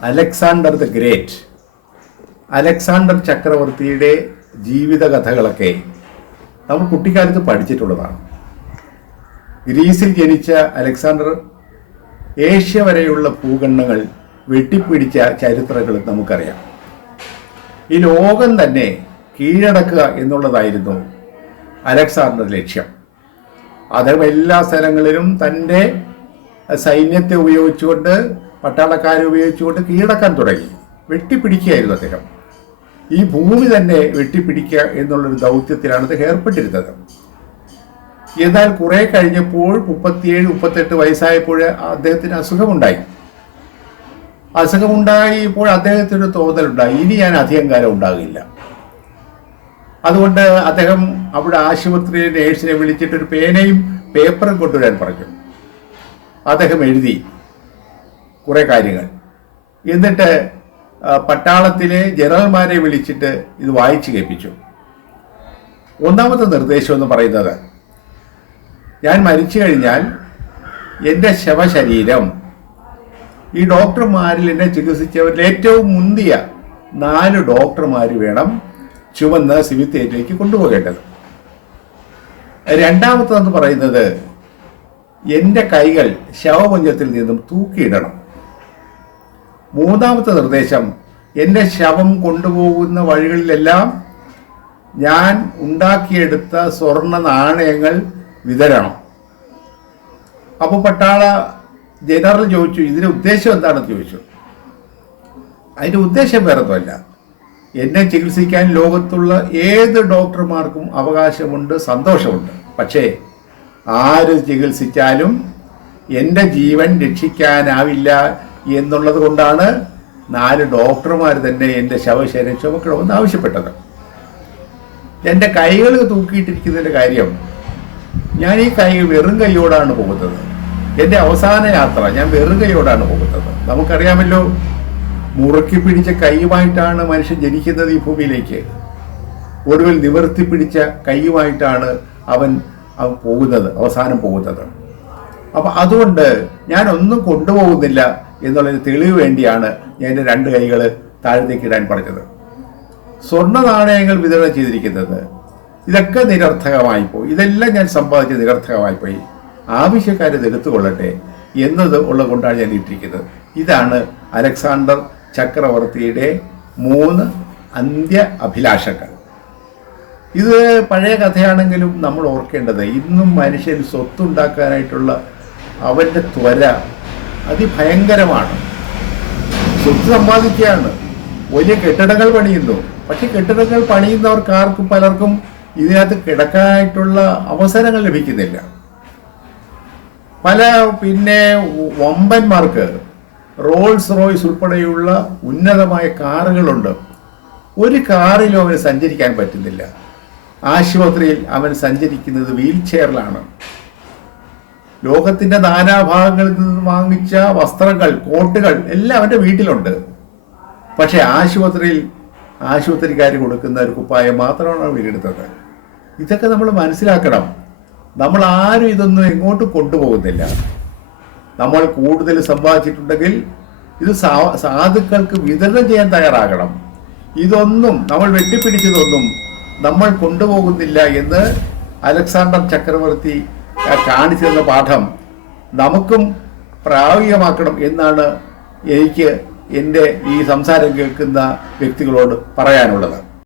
Alexander the great, Alexander ചക്രവർത്തിയുടെ ജീവിതകഥകളൊക്കെ നമ്മൾ കുട്ടിക്കാലത്ത് പഠിച്ചിട്ടുള്ളതാണ്. ഗ്രീസിൽ ജനിച്ച അലക്സാണ്ടർ ഏഷ്യ വരെയുള്ള ഭൂഖണ്ഡങ്ങൾ വെട്ടിപ്പിടിച്ച ചരിത്രങ്ങൾ നമുക്കറിയാം. ഈ ലോകം തന്നെ കീഴടക്കുക എന്നുള്ളതായിരുന്നു അലക്സാണ്ടറുടെ ലക്ഷ്യം. അദ്ദേഹം എല്ലാ സ്ഥലങ്ങളിലും തൻ്റെ സൈന്യത്തെ ഉപയോഗിച്ചുകൊണ്ട്, പട്ടാളക്കാരെ ഉപയോഗിച്ചുകൊണ്ട് കീഴടക്കാൻ തുടങ്ങി. വെട്ടിപ്പിടിക്കുകയായിരുന്നു അദ്ദേഹം. ഈ ഭൂമി തന്നെ വെട്ടിപ്പിടിക്കുക എന്നുള്ളൊരു ദൗത്യത്തിലാണ് അദ്ദേഹം ഏർപ്പെട്ടിരുന്നത്. എന്നാൽ കുറെ കഴിഞ്ഞപ്പോൾ 37-38 വയസ്സായപ്പോൾ അദ്ദേഹത്തിന് അസുഖമുണ്ടായി. അസുഖമുണ്ടായപ്പോൾ അദ്ദേഹത്തിന് തോന്നലുണ്ടായി, ഇനി ഞാൻ അധികം കാലം ഉണ്ടാകില്ല. അതുകൊണ്ട് അദ്ദേഹം അവിടെ ആശുപത്രിയിലെ നേഴ്സിനെ വിളിച്ചിട്ട് ഒരു പേനയും പേപ്പറും കൊണ്ടുവരാൻ പറഞ്ഞു. അദ്ദേഹം എഴുതി കുറെ കാര്യങ്ങൾ. എന്നിട്ട് പട്ടാളത്തിലെ ജനറൽമാരെ വിളിച്ചിട്ട് ഇത് വായിച്ചു കേൾപ്പിച്ചു. ഒന്നാമത്തെ നിർദ്ദേശം എന്ന് പറയുന്നത്, ഞാൻ മരിച്ചു കഴിഞ്ഞാൽ എൻ്റെ ശവശരീരം ഈ ഡോക്ടർമാരിൽ എന്നെ ചികിത്സിച്ചവരിൽ ഏറ്റവും മുന്തിയ 4 ഡോക്ടർമാർ വേണം ചുവന്ന് സിമിത്തേരിയിലേക്ക് കൊണ്ടുപോകേണ്ടത്. രണ്ടാമത്തെന്ന് പറയുന്നത്, എൻ്റെ കൈകൾ ശവമഞ്ചത്തിൽ നിന്നും തൂക്കിയിടണം. മൂന്നാമത്തെ നിർദ്ദേശം, എൻ്റെ ശവം കൊണ്ടുപോകുന്ന വഴികളിലെല്ലാം ഞാൻ ഉണ്ടാക്കിയെടുത്ത സ്വർണ്ണ നാണയങ്ങൾ വിതരണം. അപ്പോൾ പട്ടാള ജനറൽ ചോദിച്ചു, ഇതിൻ്റെ ഉദ്ദേശം എന്താണെന്ന് ചോദിച്ചു. അതിൻ്റെ ഉദ്ദേശം വേറൊന്നുമല്ല, എന്നെ ചികിത്സിക്കാൻ ലോകത്തുള്ള ഏത് ഡോക്ടർമാർക്കും അവകാശമുണ്ട്, സന്തോഷമുണ്ട്. പക്ഷേ ആര് ചികിത്സിച്ചാലും എൻ്റെ ജീവൻ രക്ഷിക്കാനാവില്ല എന്നുള്ളത് കൊണ്ടാണ് 4 ഡോക്ടർമാർ തന്നെ എൻ്റെ ശവശരീരം ചുമക്കണമെന്ന് ആവശ്യപ്പെട്ടത്. എൻ്റെ കൈകൾ തൂക്കിയിട്ടിരിക്കുന്നതിൻ്റെ കാര്യം, ഞാൻ ഈ കൈ വെറും കൈയോടാണ് പോകുന്നത്. എൻ്റെ അവസാന യാത്ര ഞാൻ വെറും കൈയോടാണ് പോകുന്നത്. നമുക്കറിയാമല്ലോ, മുറുക്കി പിടിച്ച കൈയുമായിട്ടാണ് മനുഷ്യൻ ജനിക്കുന്നത് ഈ ഭൂമിയിലേക്ക്. ഒടുവിൽ നിവർത്തി പിടിച്ച കൈയുമായിട്ടാണ് അവൻ പോകുന്നത്, അവസാനം പോകുന്നത്. അപ്പം അതുകൊണ്ട് ഞാൻ ഒന്നും കൊണ്ടുപോകുന്നില്ല എന്നുള്ളൊരു തെളിവ് വേണ്ടിയാണ് ഞാൻ എൻ്റെ 2 കൈകൾ താഴത്തേക്ക് ഇടാൻ പറഞ്ഞത്. സ്വർണ്ണ നാണയങ്ങൾ വിതരണം ചെയ്തിരിക്കുന്നത്, ഇതൊക്കെ നിരർത്ഥകമായിപ്പോയി. ഇതെല്ലാം ഞാൻ സമ്പാദിച്ച് നിരർത്ഥകമായിപ്പോയി. ആവശ്യക്കാരെ എടുത്തുകൊള്ളട്ടെ എന്നത് ഉള്ളത് കൊണ്ടാണ് ഞാൻ ഇട്ടിരിക്കുന്നത്. ഇതാണ് അലക്സാണ്ടർ ചക്രവർത്തിയുടെ 3 അന്ത്യ അഭിലാഷങ്ങൾ. ഇത് പഴയ കഥയാണെങ്കിലും നമ്മൾ ഓർക്കേണ്ടത്, ഇന്നും മനുഷ്യൻ സ്വത്തുണ്ടാക്കാനായിട്ടുള്ള അവൻ്റെ ത്വര അതിഭയങ്കരമാണ്. സ്വത്ത് സമ്പാദിക്കുകയാണ്, വലിയ കെട്ടിടങ്ങൾ പണിയുന്നു. പക്ഷെ കെട്ടിടങ്ങൾ പണിയുന്നവർക്കാർക്കും പലർക്കും ഇതിനകത്ത് കിടക്കാനായിട്ടുള്ള അവസരങ്ങൾ ലഭിക്കുന്നില്ല. പല വമ്പന്മാർക്ക് റോൾസ് റോയ്സ് ഉൾപ്പെടെയുള്ള ഉന്നതമായ കാറുകളുണ്ട്. ഒരു കാറിലും അവന് സഞ്ചരിക്കാൻ പറ്റുന്നില്ല. ആശുപത്രിയിൽ അവൻ സഞ്ചരിക്കുന്നത് വീൽ ചെയറിലാണ്. ലോകത്തിൻ്റെ നാനാഭാഗങ്ങളിൽ നിന്ന് വാങ്ങിച്ച വസ്ത്രങ്ങൾ, കോട്ടുകൾ എല്ലാം അവൻ്റെ വീട്ടിലുണ്ട്. പക്ഷെ ആശുപത്രിക്കാർ കൊടുക്കുന്ന ഒരു കുപ്പായം മാത്രമാണ് വീടെടുത്തത്. ഇതൊക്കെ നമ്മൾ മനസ്സിലാക്കണം. നമ്മൾ ആരും ഇതൊന്നും എങ്ങോട്ടും കൊണ്ടുപോകുന്നില്ല. നമ്മൾ കൂടുതൽ സമ്പാദിച്ചിട്ടുണ്ടെങ്കിൽ ഇത് സാധുക്കൾക്ക് വിതരണം ചെയ്യാൻ തയ്യാറാകണം. ഇതൊന്നും നമ്മൾ വെട്ടിപ്പിടിച്ചതൊന്നും നമ്മൾ കൊണ്ടുപോകുന്നില്ല എന്ന് അലക്സാണ്ടർ ചക്രവർത്തി കാണിച്ചു തന്ന പാഠം നമുക്കും പ്രായോഗികമാക്കണം എന്നാണ് എനിക്ക് എൻ്റെ ഈ സംസാരം കേൾക്കുന്ന വ്യക്തികളോട് പറയാനുള്ളത്.